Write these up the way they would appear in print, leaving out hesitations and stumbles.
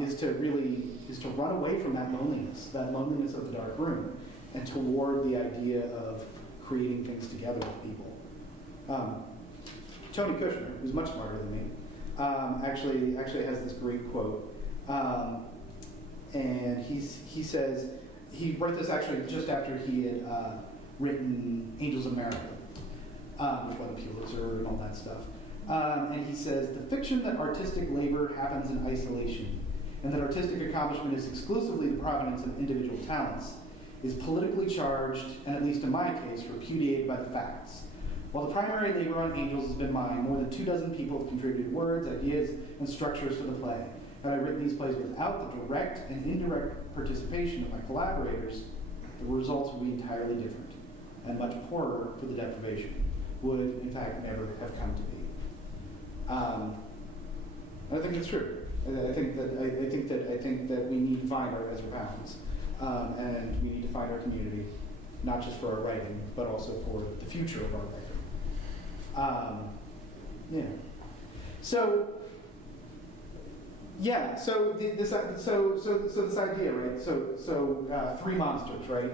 is to run away from that loneliness of the dark room, and toward the idea of creating things together with people. Tony Kushner, who's much smarter than me, actually has this great quote, and he says, he wrote this actually just after he had written Angels of America, which won a Pulitzer and all that stuff. And he says, the fiction that artistic labor happens in isolation and that artistic accomplishment is exclusively the provenance of individual talents is politically charged, and at least in my case, repudiated by the facts. While the primary labor on Angels has been mine, more than 24 people have contributed words, ideas, and structures to the play. Had I written these plays without the direct and indirect participation of my collaborators, the results would be entirely different, and much poorer for the deprivation, would in fact never have come to be. I think it's true. I think that we need to find our Ezra Pounds, and we need to find our community, not just for our writing, but also for the future of our writing. Yeah. So this idea, right? So three monsters, right?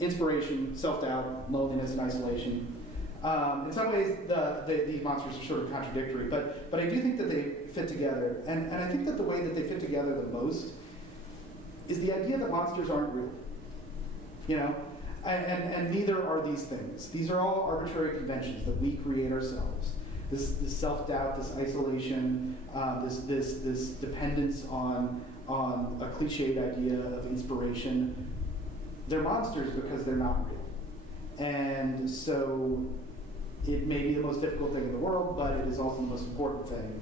Inspiration, self-doubt, loneliness, and isolation. In some ways, these monsters are sort of contradictory, but I do think that they fit together, and I think that the way that they fit together the most is the idea that monsters aren't real, you know, and neither are these things. These are all arbitrary conventions that we create ourselves. This self-doubt, this isolation, this dependence on a cliched idea of inspiration. They're monsters because they're not real, and so it may be the most difficult thing in the world, but it is also the most important thing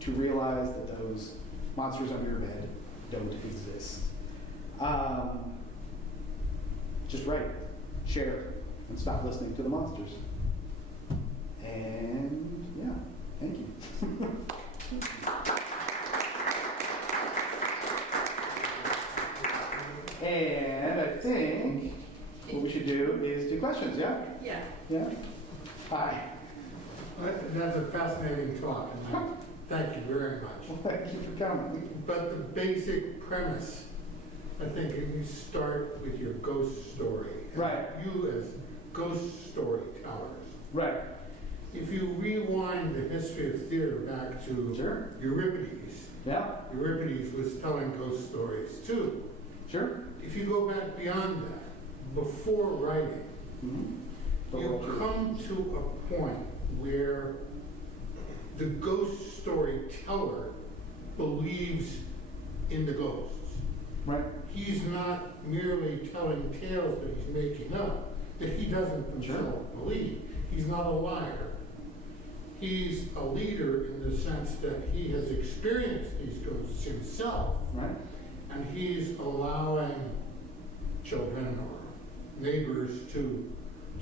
to realize that those monsters under your bed don't exist. Just write, share, and stop listening to the monsters. And yeah, thank you. And I think what we should do is do questions, yeah? Yeah. Yeah? Hi. That's a fascinating talk, and thank you very much. Well, thank you for coming. But the basic premise, I think, if you start with your ghost story. Right. You as ghost storytellers. Right. If you rewind the history of theater back to Sure. Euripides, Yeah. Euripides was telling ghost stories too. Sure. If you go back beyond that, before writing, you come to a point where the ghost storyteller believes in the ghosts. Right. He's not merely telling tales that he's making up, that he doesn't himself believe. He's not a liar. He's a leader in the sense that he has experienced these ghosts himself. Right. And he's allowing children or neighbors to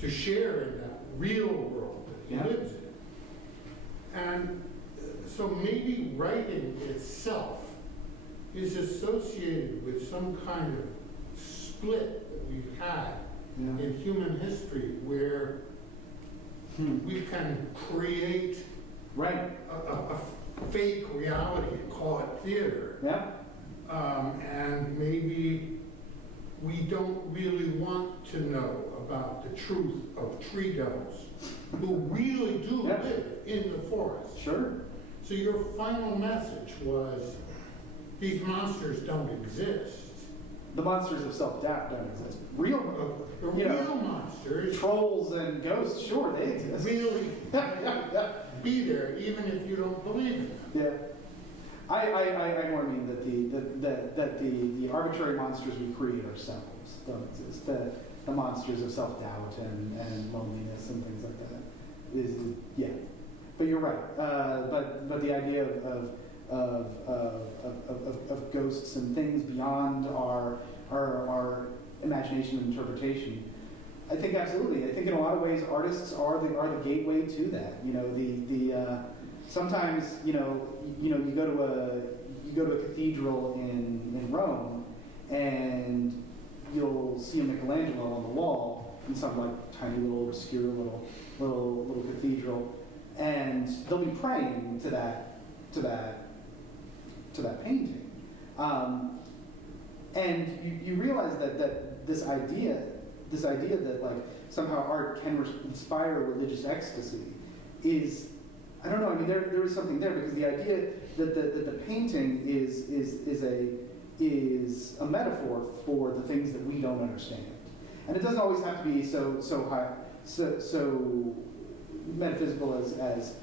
share in that real world that he lives in. And so maybe writing itself is associated with some kind of split that we've had in human history where we can create a fake reality and call it theater. Yeah. And maybe we don't really want to know about the truth of tree devils who really do live in the forest. Sure. So your final message was, these monsters don't exist. The monsters of self-doubt don't exist. Real Monsters trolls and ghosts, sure, they exist. really be there, even if you don't believe in them. Yeah. I more mean that the arbitrary monsters we create ourselves don't exist. The monsters of self-doubt and loneliness and things like that is But you're right. But the idea of ghosts and things beyond our imagination and interpretation, I think absolutely. I think in a lot of ways artists are the gateway to that. You know, sometimes you go to a cathedral in Rome and you'll see a Michelangelo on the wall in some like tiny little obscure little cathedral, and they'll be praying to that to that painting. And you realize that this idea that like somehow art can inspire religious ecstasy is, I don't know, I mean there is something there, because the idea that the painting is a metaphor for the things that we don't understand. And it doesn't always have to be so high, so metaphysical as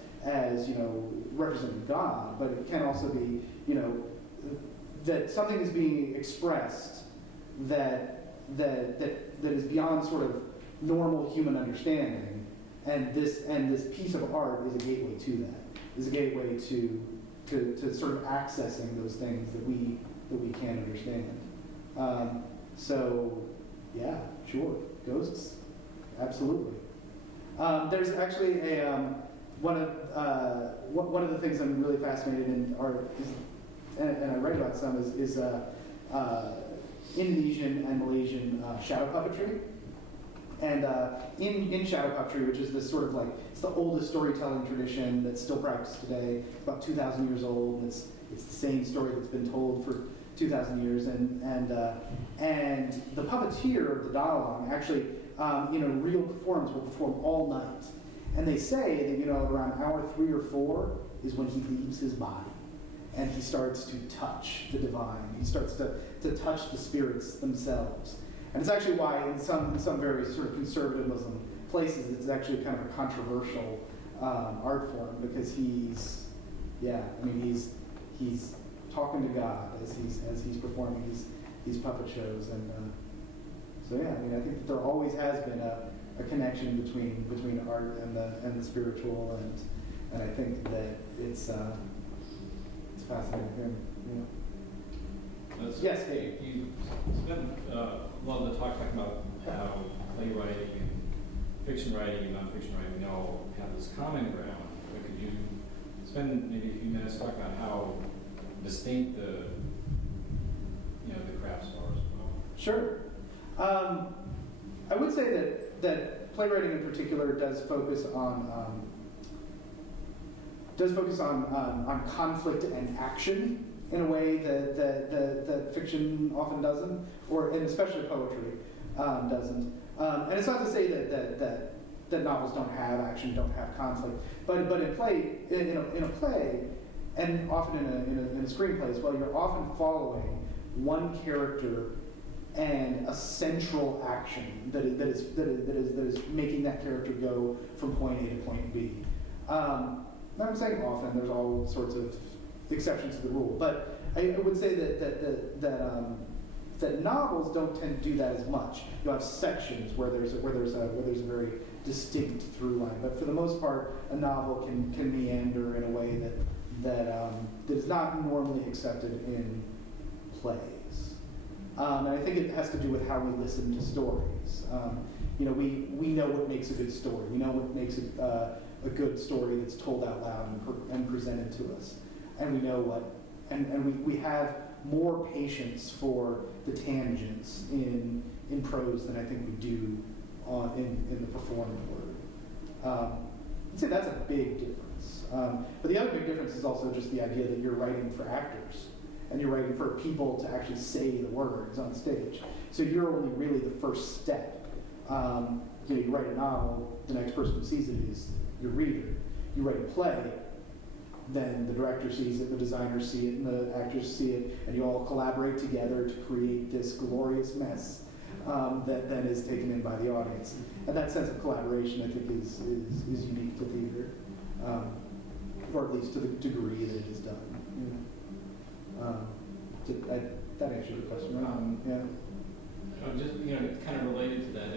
representing God, but it can also be, that something is being expressed that is beyond sort of normal human understanding, and this piece of art is a gateway to that. Is a gateway to sort of accessing those things that we can't understand. So yeah, sure, ghosts, absolutely. There's actually one of the things I'm really fascinated in art is, and I write about some, is Indonesian and Malaysian shadow puppetry. And in shadow puppetry, which is this sort of like, it's the oldest storytelling tradition that's still practiced today, about 2,000 years old, and it's the same story that's been told for 2,000 years, and the puppeteer of the Dalang actually, in a real performance, will perform all night. And they say that, around hour 3 or 4 is when he leaves his body, and he starts to touch the divine. He starts to touch the spirits themselves. And it's actually why in some very sort of conservative Muslim places, it's actually kind of a controversial art form, because he's talking to God as he's performing these puppet shows. And so yeah, I mean, I think that there always has been a connection between art and the spiritual, and I think that it's fascinating. Yes, Dave. You spent a lot of the talk talking about how playwriting and fiction writing and nonfiction writing all have this common ground. But could you spend maybe a few minutes talking about how distinct the crafts are as well? Sure. I would say that playwriting in particular does focus on conflict and action in a way that fiction often doesn't, and especially poetry doesn't. And it's not to say that novels don't have action, don't have conflict, but in a play, and often in a screenplay as well, you're often following one character and a central action that is making that character go from point A to point B. I'm saying often, there's all sorts of exceptions to the rule, but I would say that novels don't tend to do that as much. You'll have sections where there's a very distinct through line, but for the most part, a novel can meander in a way that is not normally accepted in plays. And I think it has to do with how we listen to stories. We know what makes a good story. We know what makes a good story that's told out loud and presented to us. And we know what, and we have more patience for the tangents in prose than I think we do in the performed word. I'd say that's a big difference. But the other big difference is also just the idea that you're writing for actors, and you're writing for people to actually say the words on stage. So you're only really the first step. You write a novel, the next person who sees it is your reader. You write a play, then the director sees it, the designers see it, and the actors see it, and you all collaborate together to create this glorious mess that then is taken in by the audience. And that sense of collaboration, I think, is unique to theater, or at least to the degree that it is done. That answers your question, right? Yeah. Just kind of related to that,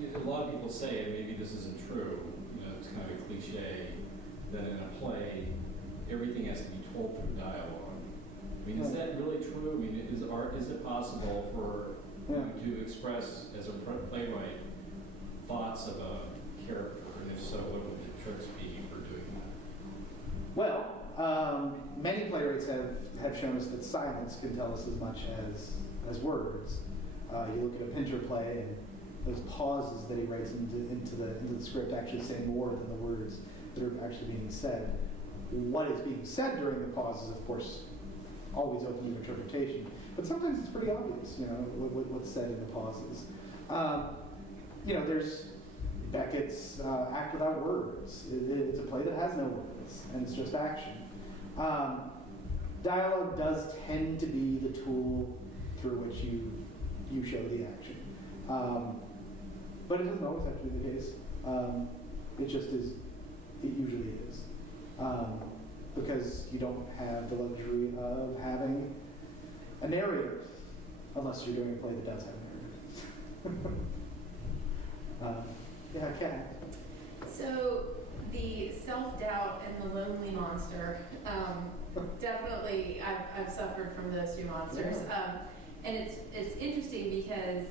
if a lot of people say, and maybe this isn't true, it's kind of a cliche, that in a play, everything has to be told through dialogue. I mean, is that really true? I mean, is it possible for you to express, as a playwright, thoughts of a character? And if so, what would the tricks be for doing that? Well, many playwrights have shown us that silence can tell us as much as words. You look at a Pinter play, and those pauses that he writes into the script actually say more than the words that are actually being said. what is being said during the pause is, of course, always open to interpretation. But sometimes it's pretty obvious, what's said in the pauses. There's Beckett's Act Without Words. It's a play that has no words, and it's just action. Dialogue does tend to be the tool through which you show the action. But it doesn't always have to be the case. It just is, it usually is. Because you don't have the luxury of having a narrator, unless you're doing a play that does have a narrator. Yeah, Kat. So the self-doubt and the lonely monster, definitely I've suffered from those two monsters. And it's interesting because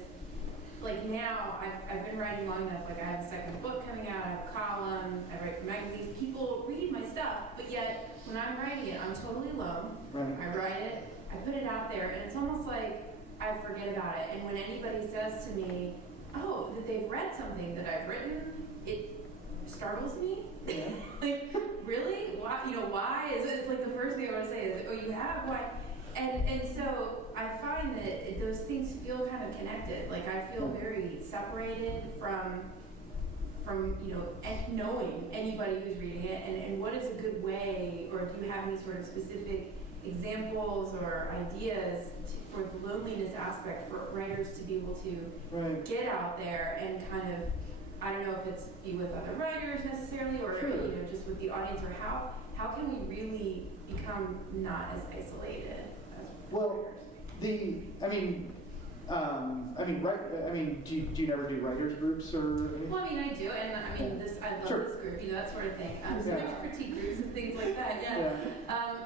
like now I've been writing long enough, like I have a second book coming out, I have a column, I write for magazines, people read my stuff, but yet when I'm writing it, I'm totally alone. Right. I write it, I put it out there, and it's almost like I forget about it. And when anybody says to me, oh, that they've read something that I've written, it startles me. Yeah. Like, really? Why? Why? It's like the first thing I want to say is, oh, you have? Why? And so I find that those things feel kind of connected. Like I feel very separated from knowing anybody who's reading it, and what is a good way, or do you have any sort of specific examples or ideas for the loneliness aspect for writers to be able to get out there and kind of, I don't know if it's be with other writers necessarily, or just with the audience, or how can we really become not as isolated as Well, writers? do you never do writers groups or anything? Well, I do, and I love Sure. this group, that sort of thing. So there's critique groups and things like that,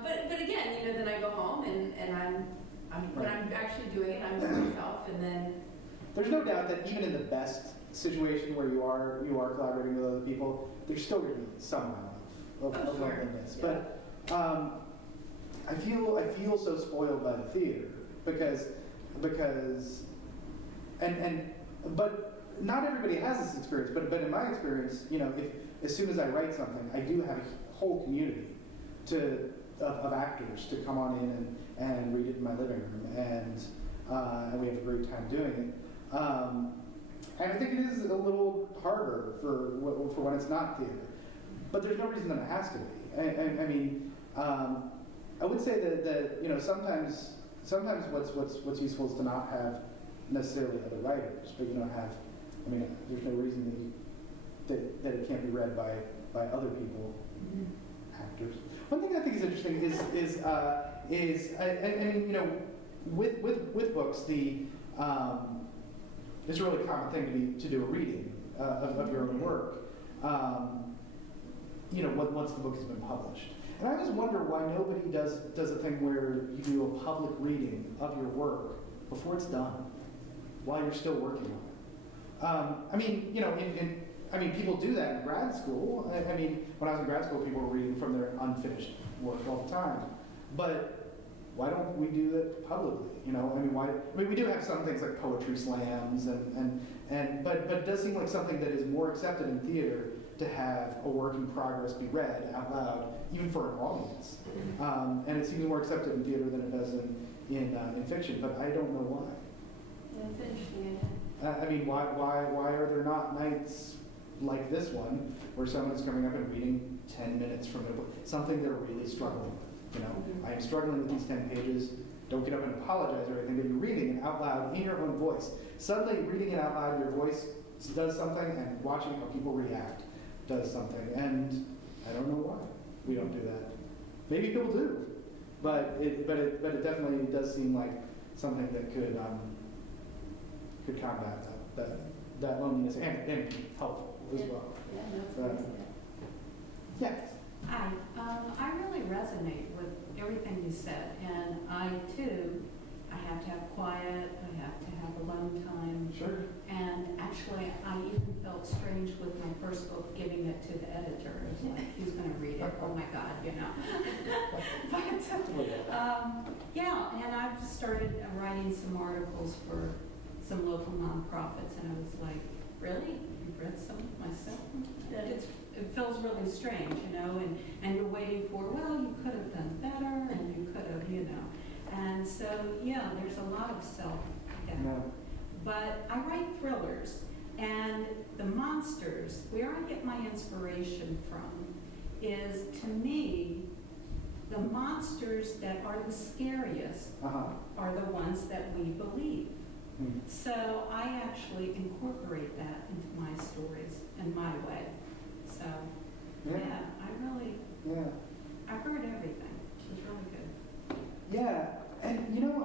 But again, then I go home and when I'm actually doing it, I'm with myself, and then. There's no doubt that even in the best situation where you are collaborating with other people, there's still going to be some amount of loneliness. Yeah. But I feel so spoiled by the theater because but not everybody has this experience. But in my experience, if as soon as I write something, I do have a whole community of actors to come on in and read it in my living room, and we have a great time doing it. And I think it is a little harder for when it's not theater, but there's no reason that it has to be. I would say that sometimes what's useful is to not have necessarily other writers, but there's no reason that it can't be read by other people, actors. One thing I think is interesting is with books it's a really common thing to do a reading of your own work. Once the book has been published. And I always wonder why nobody does a thing where you do a public reading of your work before it's done, while you're still working on it. People do that in grad school. When I was in grad school, people were reading from their unfinished work all the time. But why don't we do that publicly? We do have some things like poetry slams, but it does seem like something that is more accepted in theater to have a work in progress be read out loud, even for an audience. And it seems more accepted in theater than it does in fiction, but I don't know why. That's interesting. Why are there not nights like this one where someone's coming up and reading 10 minutes from a book, something they're really struggling with? I am struggling with these 10 pages. Don't get up and apologize or anything, but you're reading it out loud in your own voice. Suddenly, reading it out loud, your voice does something, and watching how people react does something. And I don't know why we don't do that. Maybe people do, but it definitely does seem like something that could combat that loneliness and be helpful as well. Yes. Hi. I really resonate with everything you said, and I too, I have to have quiet, I have to have alone time. Sure. And actually, I even felt strange with my first book giving it to the editor. It was like, who's going to read it? Oh my God, But and I've just started writing some articles for some local nonprofits, and I was like, really? You've read some myself? it feels really strange, and you're waiting for, well, you could have done better, and you could have, And so, yeah, there's a lot of self-doubt. Yeah. But I write thrillers, and the monsters, where I get my inspiration from, is, to me, the monsters that are the scariest are the ones that we believe. Hmm. So I actually incorporate that into my stories in my way. So, yeah, I heard everything. It was really good. Yeah, and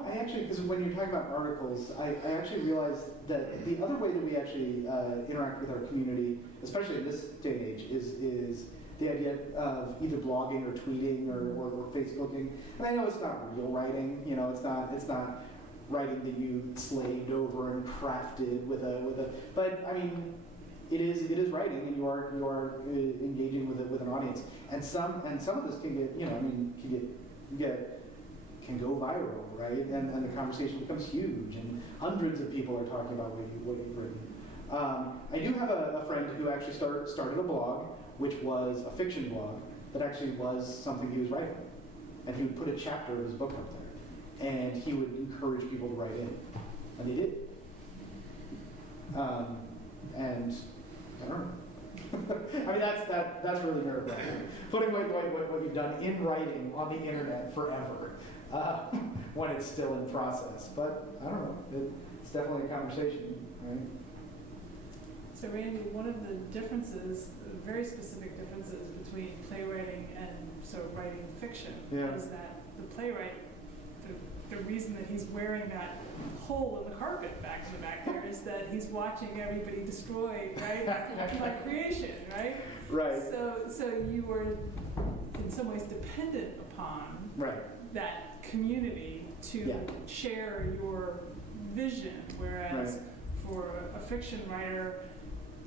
I actually, because when you're talking about articles, I actually realized that the other way that we actually interact with our community, especially in this day and age, is the idea of either blogging or tweeting or Facebooking. And I know it's not real writing, it's not writing that you slaved over and crafted with a. But I mean, it is writing, and you are engaging with an audience. And some of this can can go viral, right? And the conversation becomes huge, and hundreds of people are talking about what you've written. I do have a friend who actually started a blog, which was a fiction blog that actually was something he was writing, and he would put a chapter of his book up there, and he would encourage people to write in, and he did. And I don't know. I mean, that's really nerve-wracking. Putting what you've done in writing on the internet forever, when it's still in process. But I don't know. It's definitely a conversation, right? So Randy, one of the differences, very specific differences between playwriting and writing fiction is that the playwright, the reason that he's wearing that hole in the carpet back in the back there is that he's watching everybody destroy, right? Like creation, right? Right. So you were in some ways dependent upon that community to share your vision, whereas for a fiction writer,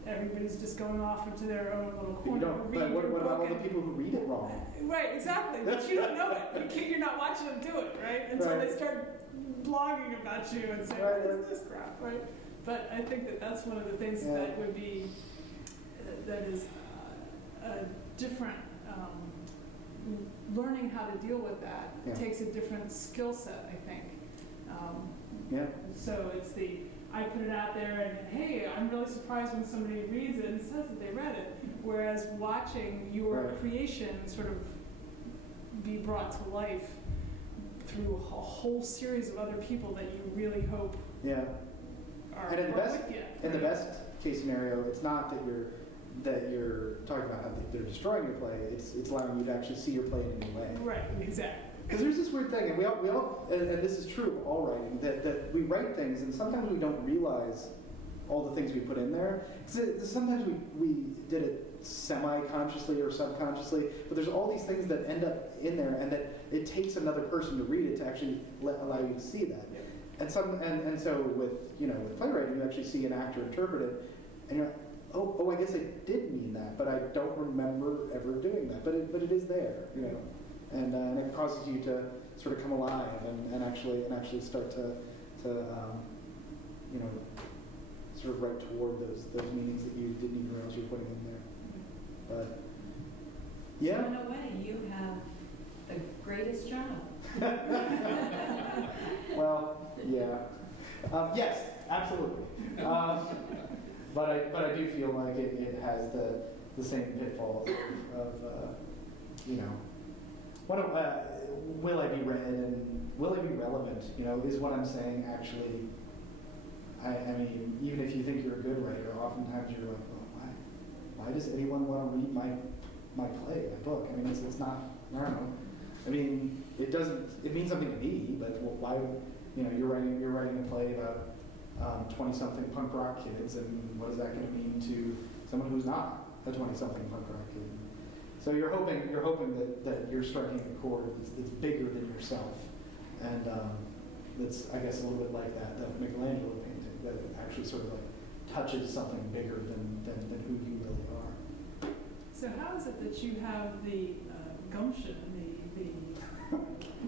everybody's just going off into their own little corner. But what about all the people who read it wrong? Right, exactly. But you don't know it. You're not watching them do it, right? Until they start blogging about you and saying, what is this crap, right? But I think that's one of the things that would be, that is a different, learning how to deal with that takes a different skill set, I think. So it's I put it out there and, hey, I'm really surprised when somebody reads it and says that they read it. Whereas watching your creation sort of be brought to life through a whole series of other people that you really hope are and in the best case scenario, it's not that you're talking about how they're destroying your play. It's allowing you to actually see your play in a new way. Right, exactly. Because there's this weird thing, and we all, and this is true of all writing, that we write things, and sometimes we don't realize all the things we put in there. Sometimes we did it semi-consciously or subconsciously, but there's all these things that end up in there, and that it takes another person to read it to actually allow you to see that. And so with playwriting, you actually see an actor interpret it, and you're like, oh, I guess I did mean that, but I don't remember ever doing that. But it is there, and it causes you to sort of come alive and actually start to sort of write toward those meanings that you didn't even realize you were putting in there. But yeah. So in a way, you have the greatest job. Well, yeah. Yes, absolutely. But I do feel like it has the same pitfalls of will I be read and will I be relevant? Is what I'm saying actually. I mean, even if you think you're a good writer, oftentimes you're like, well, why does anyone want to read my play, my book? I mean, it's not. I don't know. I mean, it doesn't. It means something to me, but why? You're writing a play about 20-something punk rock kids, and what is that going to mean to someone who's not a 20-something punk rock kid? So you're hoping that you're striking a chord that's bigger than yourself, and that's, I guess, a little bit like that Michelangelo painting that actually sort of like touches something bigger than who you really are. So how is it that you have the gumption, the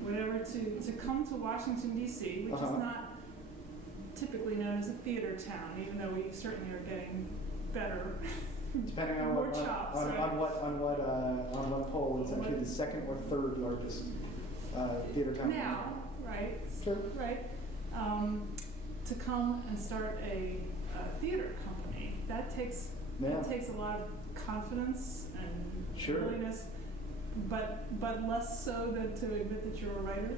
whatever, to come to Washington, D.C., which is not typically known as a theater town, even though we certainly are getting better Depending on More what, chops, on, right? on what poll, it's actually the second or third largest theater company. Now, right? Sure. Right? To come and start a theater company, that takes Yeah. a lot of confidence and Sure. willingness, but less so than to admit that you're a writer.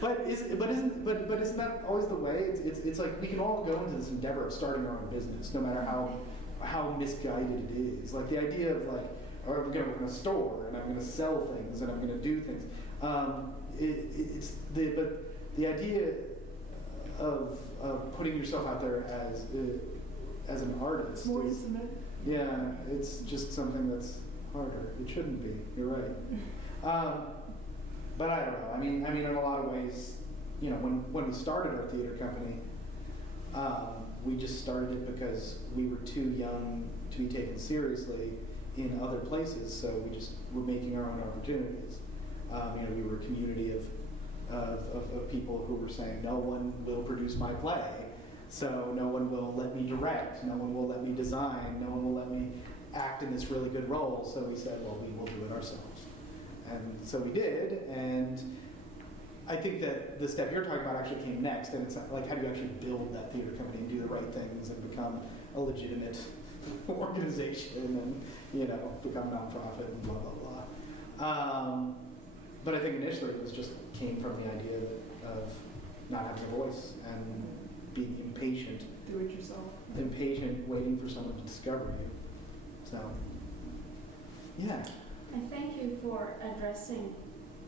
But isn't that always the way? It's like we can all go into this endeavor of starting our own business, no matter how misguided it is. Like the idea of like, oh, I'm going to run a store and I'm going to sell things and I'm going to do things. But the idea of putting yourself out there as an artist More is, intimate. yeah, it's just something that's harder. It shouldn't be. You're right. But I don't know. I mean, in a lot of ways, you know, when we started our theater company, we just started it because we were too young to be taken seriously in other places. So we just were making our own opportunities. You know, we were a community of people who were saying, no one will produce my play, so no one will let me direct, no one will let me design, no one will let me act in this really good role. So we said, well, we will do it ourselves. And so we did, and I think that the step you're talking about actually came next, and it's like, how do you actually build that theater company and do the right things and become a legitimate organization and, you know, become nonprofit and blah, blah, blah. But I think initially it was just came from the idea of not having a voice and being impatient. Do it yourself. Impatient, waiting for someone to discover you. So, yeah. And thank you for addressing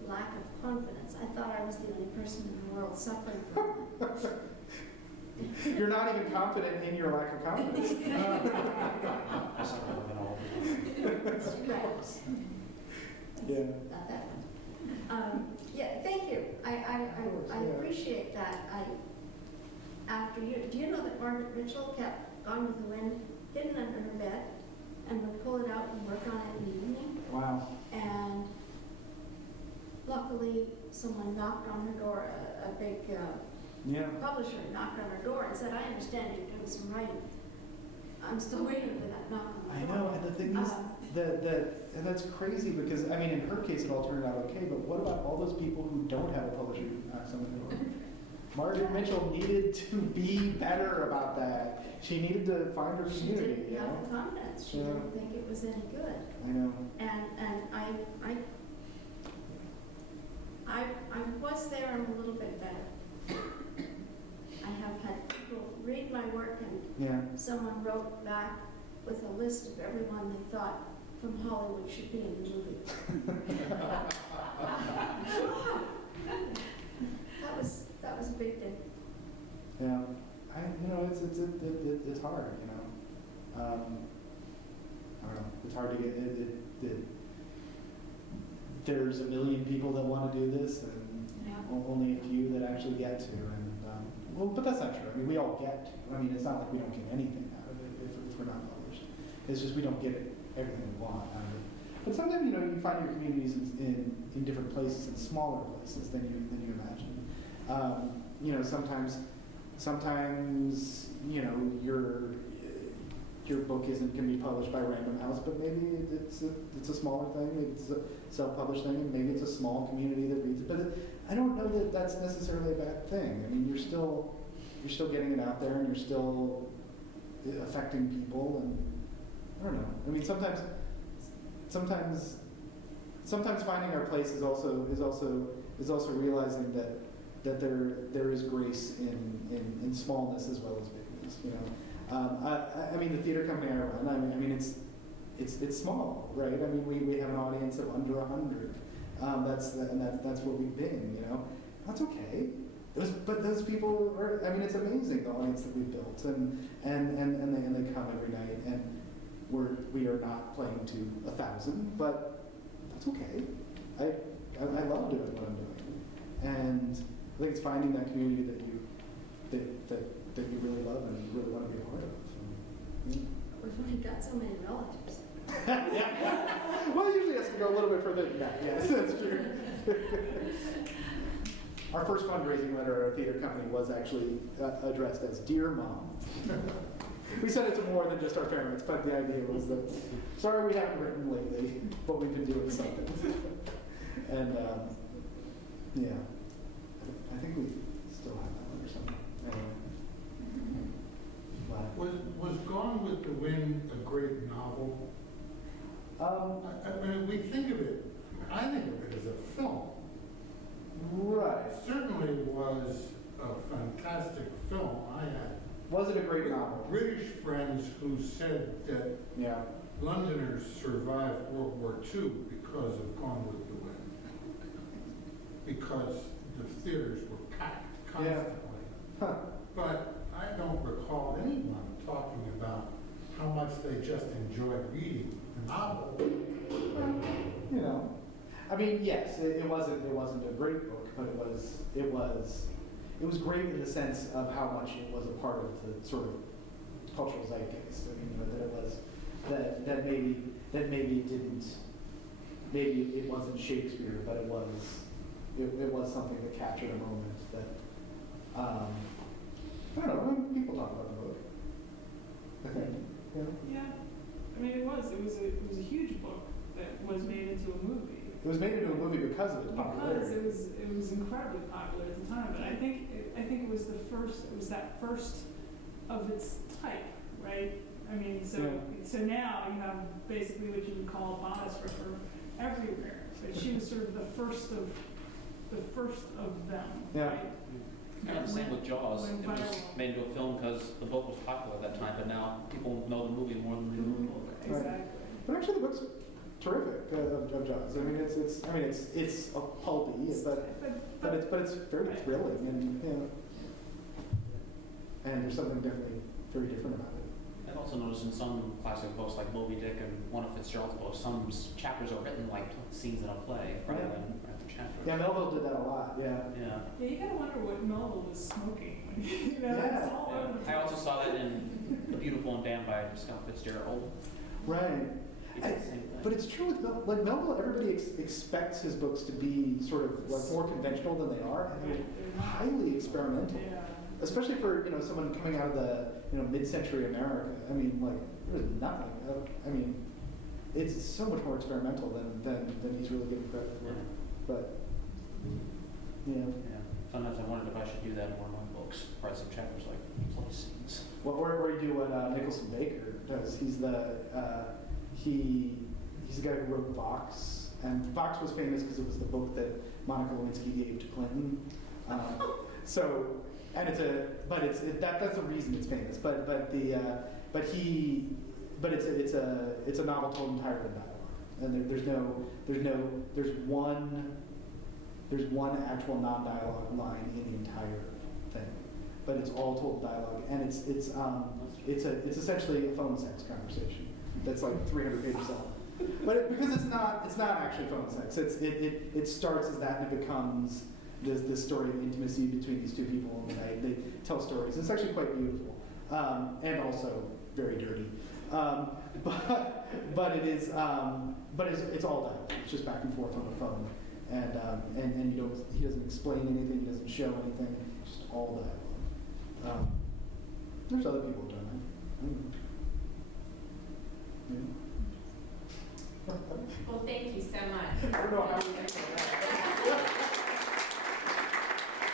lack of confidence. I thought I was the only person in the world suffering from that. You're not even confident in your lack of confidence. Right. Yeah. Not that one. Yeah, thank you. I yeah. appreciate that. Do you know that Margaret Mitchell kept Gone with the Wind hidden under her bed and would pull it out and work on it in the evening? Wow. And luckily, someone knocked on her door, a big Yeah. publisher knocked on her door and said, I understand you're doing some writing. I'm still waiting for that knock on I the door. know, and the thing is, and that's crazy because, I mean, in her case, it all turned out okay, but what about all those people who don't have a publisher who knocks on the door? Margaret Mitchell needed to be better about that. She needed to find her She community, didn't you have know? the confidence. She Yeah. didn't think it was any good. I know. And I was there and a little bit better. I have had people read my work and Yeah. someone wrote back with a list of everyone they thought from Hollywood should be in the movie. That was a big thing. Yeah. You know, it's hard, you know. I don't know. It's hard to get there's a million people that want to do this, and Yeah. only a few that actually get to. And well, but that's not true. I mean, we all get to. I mean, it's not like we don't get anything out of it if we're not published. It's just we don't get everything we want out of it. But sometimes, you know, you find your communities in different places, in smaller places than you imagine. You know, sometimes, you know, your book isn't going to be published by Random House, but maybe it's a smaller thing, maybe it's a self-published thing, and maybe it's a small community that reads it. But I don't know that that's necessarily a bad thing. I mean, you're still getting it out there, and you're still affecting people, and I don't know. I mean, sometimes finding our place is also realizing that there is grace in smallness as well as bigness. You know, I mean, the theater company I run. I mean, it's small, right? I mean, we have an audience of under 100. That's what we've been. You know, that's okay. But those people are. I mean, it's amazing the audience that we've built, and they come every night, and we are not playing to 1,000, but that's okay. I love doing what I'm doing, and I think it's finding that community that you really love and you really want to be a part of. So, yeah. We've only got so many relatives. Well, it usually has to go a little bit further than that. Yes, that's true. Our first fundraising letter at our theater company was actually addressed as Dear Mom. we sent it to more than just our parents, but the idea was that, sorry we haven't written lately, but we've been doing something. And, yeah, I think we still have that one or something. Anyway. Was Gone with the Wind a great novel? I mean, we think of it, I think of it as a film. Right. It certainly was a fantastic film. I had Was it a great novel? British friends who said that Yeah. Londoners survived World War II because of Gone with the Wind. Because the theaters were packed constantly. Huh. But I don't recall anyone talking about how much they just enjoyed reading the novel. You know, I mean, yes, it wasn't a great book, but it was great in the sense of how much it was a part of the sort of cultural zeitgeist. I mean, you know, that it was that maybe it didn't, maybe it wasn't Shakespeare, but it was something that captured a moment that I don't know. I mean, people talk about the book. I think, yeah. Yeah, I mean, it was a huge book that was made into a movie. It was made into a movie because of its Because popularity. it was incredibly popular at the time, but I think it was that first of its type, right? I mean, so now you have basically what you would call a bodice ripper everywhere. So she was sort of the first of them, Yeah. right? Kind of the same with Jaws. Went It was viral. made into a film because the book was popular at that time, but now people know the movie more than they know the book. Exactly. But actually, the book's terrific of Jaws. I mean, it's a pulpy, but it's very thrilling, and you know, and there's something definitely very different about it. I've also noticed in some classic books like Moby Dick and one of Fitzgerald's books, some chapters are written like scenes in a play rather than after chapters. Yeah, Melville did that a lot. Yeah. Yeah. Yeah, you gotta wonder what Melville was smoking. You know, Yeah. it's all over the I also place. saw that in The Beautiful and Damned by Scott Fitzgerald. Right. He did the same thing. But it's true with Melville. Everybody expects his books to be sort of like more conventional than they are, and they're highly experimental. Yeah. Especially for someone coming out of the mid-century America. I mean, like there's nothing. I mean, it's so much more experimental than he's really getting credit for. Yeah. But yeah. Yeah. Sometimes I wondered if I should do that in one of my books, write some chapters like play scenes. Well, or you do what Nicholson Baker does. He's the guy who wrote Vox, and Vox was famous because it was the book that Monica Lewinsky gave to Clinton. So. And that's the reason it's famous. But it's a novel told entirely in dialogue, and there's one actual non-dialogue line in the entire thing, but it's all told in dialogue, and it's essentially a phone sex conversation that's like 300 pages long. But because it's not actually phone sex. It starts as that, and it becomes this story of intimacy between these two people, and they tell stories. It's actually quite beautiful, and also very dirty. But it is, it's all dialogue. It's just back and forth on the phone, and he doesn't explain anything. He doesn't show anything. It's just all dialogue. There's other people who've done that. Yeah. Well, thank you so much. I don't know how we answer that.